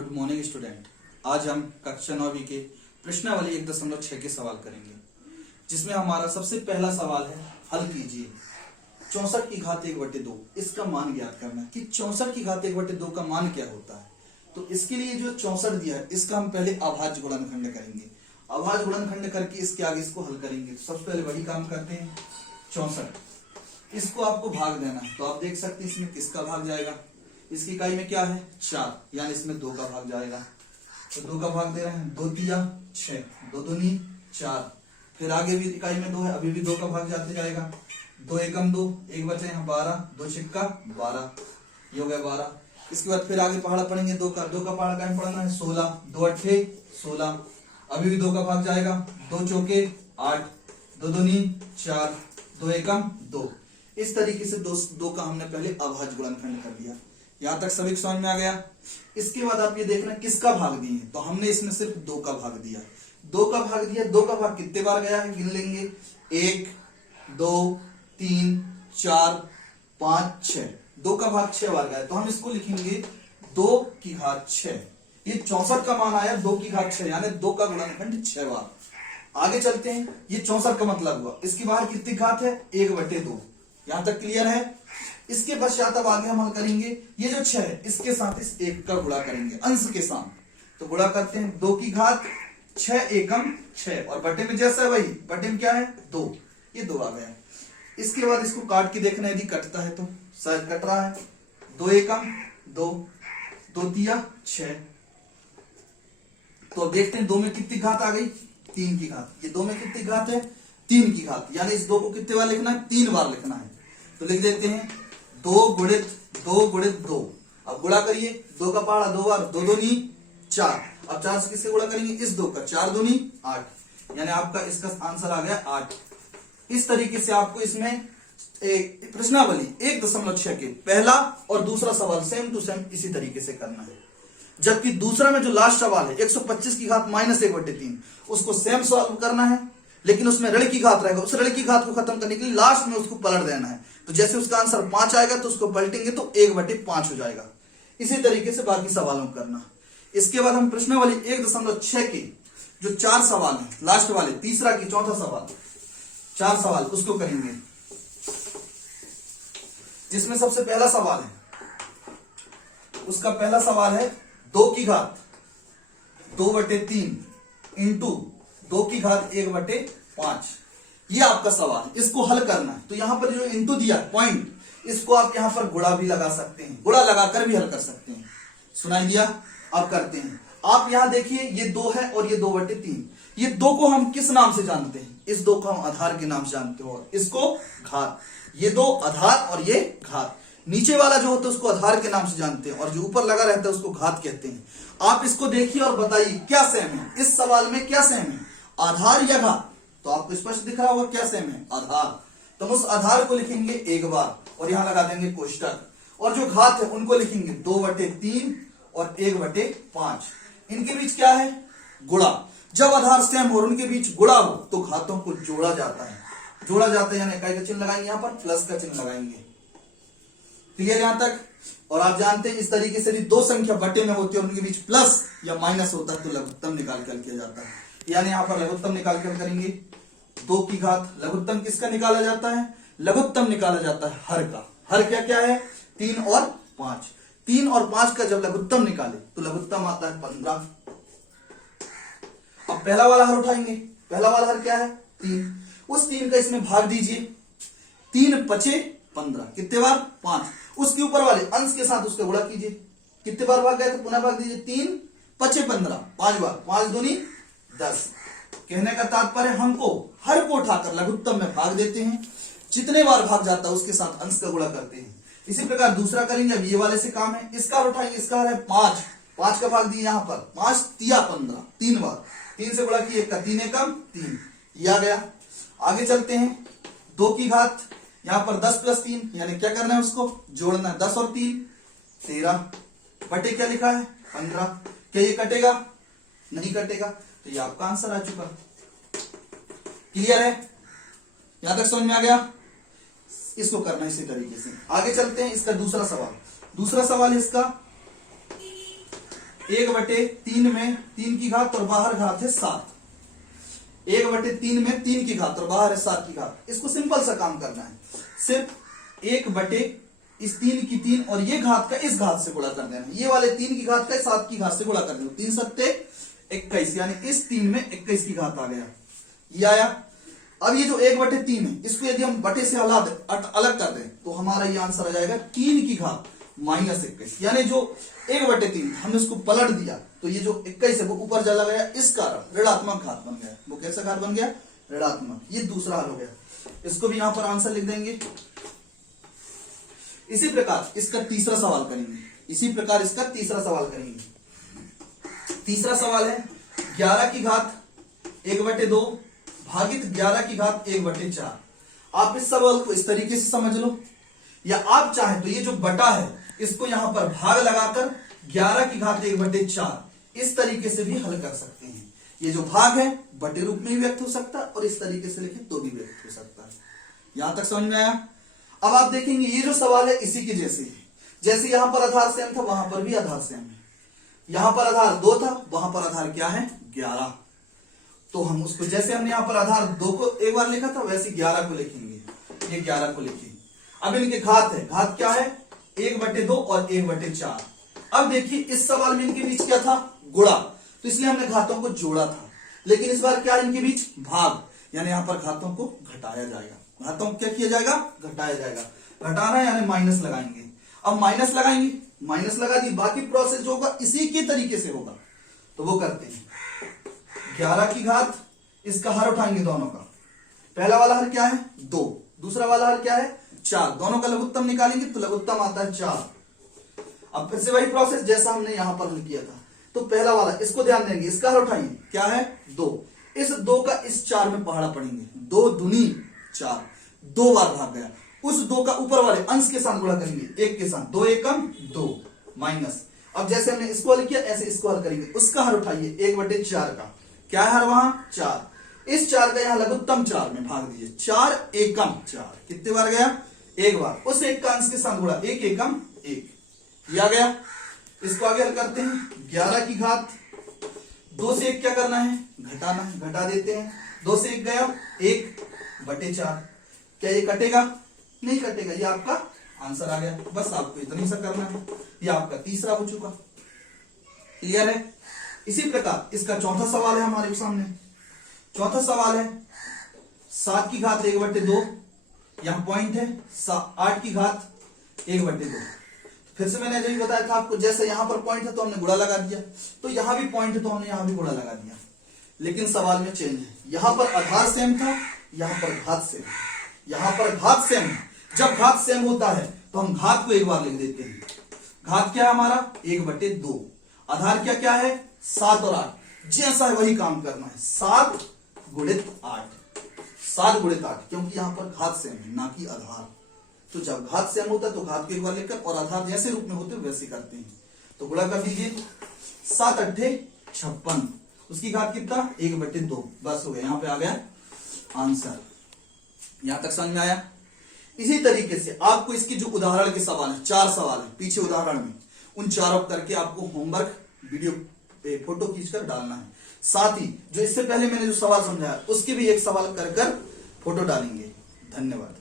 Good morning student. आज हम कक्षा 9वीं के प्रश्नावली 1.6 के सवाल करेंगे, जिसमें हमारा सबसे पहला सवाल है हल कीजिए 64 की घात 1/2 इसका मान ज्ञात करना कि 64 की घात 1/2 का मान क्या होता है। तो इसके लिए जो 64 दिया है इसका हम पहले अभाज्य गुणनखंड करेंगे। अभाज्य गुणनखंड करके इसके आगे इसको हल करेंगे। तो सबसे पहले वही काम करते हैं। 64 इसको आपको भाग देना है, तो आप देख सकते हैं इसमें किसका भाग जाएगा। इसकी इकाई में क्या है 4, यानी इसमें 2 का भाग जाएगा। तो 2 का भाग दे रहे हैं, 2 तिया 6, 2 दूनी 4। फिर आगे भी इकाई में 2 है, अभी भी 2 का भाग जाते जाएगा। 2 एकम 2, एक बचे यहाँ 12, 2 छिक्का 12, ये हो गया 12। इसके बाद फिर आगे पहाड़ा पढ़ेंगे 2 का पहाड़ा कहीं पढ़ना है 16, 2 अट्ठे 16, अभी भी 2 का भाग जाएगा। 2 चौके 8, 2 दूनी 4, 2 एकम 2। इस तरीके से 2 का हमने पहले अभाज्य गुणनखंड कर दिया। यहां तक सभी समझ में आ गया। इसके बाद आप ये देखना किसका भाग दिए, तो हमने इसमें सिर्फ 2 का भाग दिया। 2 का भाग दिया, 2 का भाग कितने बार गया है गिन लेंगे। 1 2 3 4 5 6, 2 का भाग 6 बार गया, तो हम इसको लिखेंगे 2 की घात 6। ये 64 का मान आया 2 की घात 6, यानी 2 का गुणनखंड 6 बार। आगे चलते हैं। ये 64 का मतलब हुआ, इसकी बाहर कितनी घात है 1/2। यहां तक क्लियर है। इसके पश्चात अब आगे हम हल करेंगे। ये जो 6 है इसके साथ इस 1 का गुणा करेंगे अंश के साथ। तो गुणा करते हैं 2 की घात 6 एकम 6, और बटे में जैसा है वही, बटे में क्या है 2, ये 2 आ गया। इसके बाद इसको काट के देखना यदि कटता है तो, शायद कट रहा है। 2 एकम 2, 2 तिया 6। तो अब देखते हैं 2 में कितनी घात आ गई 3 की घात। ये 2 में कितनी घात है 3 की घात, यानी इस 2 को कितने बार लिखना है 3 बार लिखना है। तो लिख देते हैं 2 गुणित 2 गुणित 2। अब गुणा करिए, 2 का पहाड़ा 2 बार, 2 दूनी 4। अब 4 से किससे गुणा करेंगे इस 2 का, 4 दूनी 8, यानी आपका इसका आंसर आ गया 8। इस तरीके से आपको इसमें प्रश्नावली 1.6 के पहला और दूसरा सवाल सेम टू सेम इसी तरीके से करना है। जबकि दूसरा में जो लास्ट सवाल है 125 की घात -1/3, उसको सेम सॉल्व करना है, लेकिन उसमें ऋण की घात रहेगा। उस ऋण की घात को खत्म करने के लिए लास्ट में उसको पलट देना है। तो जैसे उसका आंसर 5 आएगा तो उसको पलटेंगे तो 1/5 हो जाएगा। इसी तरीके से बाकी सवालों को करना। इसके बाद हम प्रश्नावली 1.6 के जो 4 सवाल है लास्ट वाले, तीसरा की चौथा सवाल, 4 सवाल उसको करेंगे। जिसमें सबसे पहला सवाल है, उसका पहला सवाल है 2 की घात 2/3 इंटू 2 की घात 1/5। ये आपका सवाल है, इसको हल करना है। तो यहां पर जो इंटू दिया पॉइंट, इसको आप यहां पर गुणा भी लगा सकते हैं, गुणा लगाकर भी हल कर सकते हैं। सुनाई दिया। अब करते हैं। आप यहां देखिए ये 2 है और ये 2/3। ये 2 को हम किस नाम से जानते हैं, इस 2 को हम आधार के नाम से जानते हो, इसको घात। ये 2 आधार और ये घात। नीचे वाला जो होता है उसको आधार के नाम से जानते हैं, और जो ऊपर लगा रहता है उसको घात कहते हैं। आप इसको देखिए और बताइए क्या सेम है इस सवाल में, क्या सेम है आधार या घात। तो आपको स्पष्ट दिख रहा होगा क्या सेम है आधार। तो हम उस आधार को लिखेंगे 1 बार और यहां लगा देंगे कोष्टक, और जो घात है उनको लिखेंगे 2/3 और 1/5। इनके बीच क्या है गुणा। जब आधार सेम हो और उनके बीच गुणा हो तो घातों को जोड़ा जाता है। जोड़ा जाता है यानी इकाई का चिन्ह लगाएंगे, यहां पर प्लस का चिन्ह लगाएंगे। क्लियर यहां तक। और आप जानते हैं इस तरीके से 2 संख्या बटे में होती है और उनके बीच प्लस या माइनस होता है तो लघुत्तम निकाल कर किया जाता है। यानी यहां पर लघुत्तम निकाल कर करेंगे 2 की घात। लघुत्तम किसका निकाला जाता है, लघुत्तम निकाला जाता है हर का। हर क्या क्या है 3 और 5। 3 और 5 का जब लघुत्तम निकाले तो लघुत्तम आता है 15। अब पहला वाला हर उठाएंगे। पहला वाला हर क्या है 3। उस 3 का इसमें भाग दीजिए, 3 5 15, कितने बार 5। उसके ऊपर वाले अंश के साथ उसका गुणा कीजिए, कितने बार भाग गए तो पुनः भाग दीजिए, 3 5 15, 5 बार, 5 दूनी 10। कहने का तात्पर्य हमको हर को उठाकर लघुत्तम में भाग देते हैं, जितने बार भाग जाता है उसके साथ अंश का गुणा करते हैं। इसी प्रकार दूसरा करेंगे। अब ये वाले से काम है, इसका उठाएंगे, इसका है 5, 5 का भाग दिए यहां पर 5 तिया 15, 3 बार, 3 से गुणा किए, 1 का 3 एकम 3, ये आ गया। आगे चलते हैं। 2 की घात यहां पर 10 + 3, यानी क्या करना है उसको जोड़ना है, 10 और 3 13, बटे क्या लिखा है 15। क्या ये कटेगा, नहीं कटेगा, तो ये आपका आंसर आ चुका। क्लियर है, यहां तक समझ में आ गया। इसको करना इसी तरीके से। आगे चलते हैं। इसका दूसरा सवाल है इसका 1/3 में 3 की घात और बाहर घात है 7। 1/3 में 3 की घात और बाहर है 7 की घात। इसको सिंपल सा काम करना है, सिर्फ 1/3 की 3 और ये घात का इस घात से गुणा कर देना। ये वाले 3 की घात का 7 की घात से गुणा कर देना। 3 सत्ते 21, यानी इस 3 में 21 की घात आ गया, ये आया। अब ये जो 1/3 है, इसको यदि हम बटे से अलग कर दें तो हमारा ये आंसर आ जाएगा 3 की घात -21, यानी जो 1/3 हमने उसको पलट दिया तो ये जो 21 है वो ऊपर चला गया, इस कारण ऋणात्मक घात बन गया। वो कैसा घात बन गया? ऋणात्मक। ये दूसरा हल हो गया, इसको भी यहां पर आंसर लिख देंगे। इसी प्रकार इसका तीसरा सवाल करेंगे। तीसरा सवाल है 11 की घात 1/2 भागित 11 की घात 1/4। आप इस सवाल को इस तरीके से समझ लो, या आप चाहें तो ये जो बटा है इसको यहां पर भाग लगाकर 11 की घात 1/4 इस तरीके से भी हल कर सकते हैं। ये जो भाग है बटे रूप में भी व्यक्त हो सकता है और इस तरीके से लिखे तो भी व्यक्त हो सकता है। यहां तक समझ में आया? अब आप देखेंगे ये जो सवाल है इसी के जैसे है। जैसे यहां पर आधार सेम था वहां पर भी आधार सेम है। यहां पर आधार 2 था, वहां पर आधार क्या है? 11। तो हम उसको जैसे हमने यहां पर आधार 2 को एक बार लिखा था वैसे 11 को लिखेंगे। ये 11 को लिखिए। अब इनके घात है, घात क्या है? 1/2 और 1/4। अब देखिए इस सवाल में इनके बीच क्या था? गुणा, तो इसलिए हमने घातों को जोड़ा था। लेकिन इस बार क्या है इनके बीच? भाग, यानी यहां पर घातों को घटाया जाएगा। घातों को क्या किया जाएगा? घटाया जाएगा। घटाना है यानी माइनस लगाएंगे। अब माइनस लगाएंगे, माइनस लगा दी, बाकी प्रोसेस जो होगा इसी के तरीके से होगा। तो वो करते हैं 11 की घात, इसका हर उठाएंगे दोनों का। पहला वाला हर क्या है? 2, दूसरा वाला हर क्या है? 4। दोनों का लघुत्तम निकालेंगे तो लघुत्तम आता है 4। अब फिर से वही प्रोसेस जैसा हमने यहां पर हल किया था। तो पहला वाला इसको ध्यान देंगे, इसका हर उठाइए, क्या है? 2। इस 2 का इस 4 में पहाड़ा पड़ेंगे, 2 दूनी 4, 2 बार भाग गया। उस 2 का ऊपर वाले अंश के साथ गुणा करेंगे, 1 के साथ, 2 एकम 2 माइनस। अब जैसे हमने इसको हल किया ऐसे इसको हल करेंगे। उसका हर उठाइए 1/4 का, क्या है हर वहां? 4। इस 4 का यहां लघुत्तम 4 में भाग दीजिए, 4 एकम 4, कितने बार गया? 1 बार। उस 1 का अंश के साथ गुणा, 1 एकम 1, ये आ गया। इसको आगे हल करते हैं। 11 की घात 2 से 1 क्या करना है? घटाना है, घटा देते हैं। 2 से 1 गया 1/4। क्या ये कटेगा? नहीं कटेगा। ये आपका आंसर आ गया। बस आपको इतना ही सा करना है। ये आपका तीसरा हो चुका। क्लियर है? इसी प्रकार इसका चौथा सवाल है हमारे सामने। चौथा सवाल है 7 की घात 1/2, यहां पॉइंट है 8 की घात 1/2। फिर से मैंने यही बताया था आपको, जैसे यहां पर पॉइंट है तो हमने गुणा लगा दिया, तो यहां भी पॉइंट है तो हमने यहां भी गुणा लगा दिया। लेकिन सवाल में चेंज है, यहां पर आधार सेम था, यहां पर घात सेम है। यहां पर घात सेम है। जब घात सेम होता है तो हम घात को एक बार लिख देते हैं। घात क्या है हमारा? 1/2। आधार क्या क्या है? 7 और 8। जैसा है वही काम करना है, 7 गुणित 8, 7 गुणित 8, क्योंकि यहां पर घात सेम है ना कि आधार। तो जब घात सेम होता है तो घात को एक बार लिखकर और आधार जैसे रूप में होते वैसे करते हैं। तो गुणा कर दीजिए, 7 8 56, उसकी घात कितना? 1/2। बस हो गया, यहां पे आ गया आंसर। यहां तक समझ में आया? इसी तरीके से आपको इसकी जो उदाहरण के सवाल है, 4 सवाल है पीछे उदाहरण में, उन चारों करके आपको होमवर्क वीडियो पे फोटो खींचकर डालना है। साथ ही जो इससे पहले मैंने जो सवाल समझाया उसके भी एक सवाल कर फोटो डालेंगे। धन्यवाद।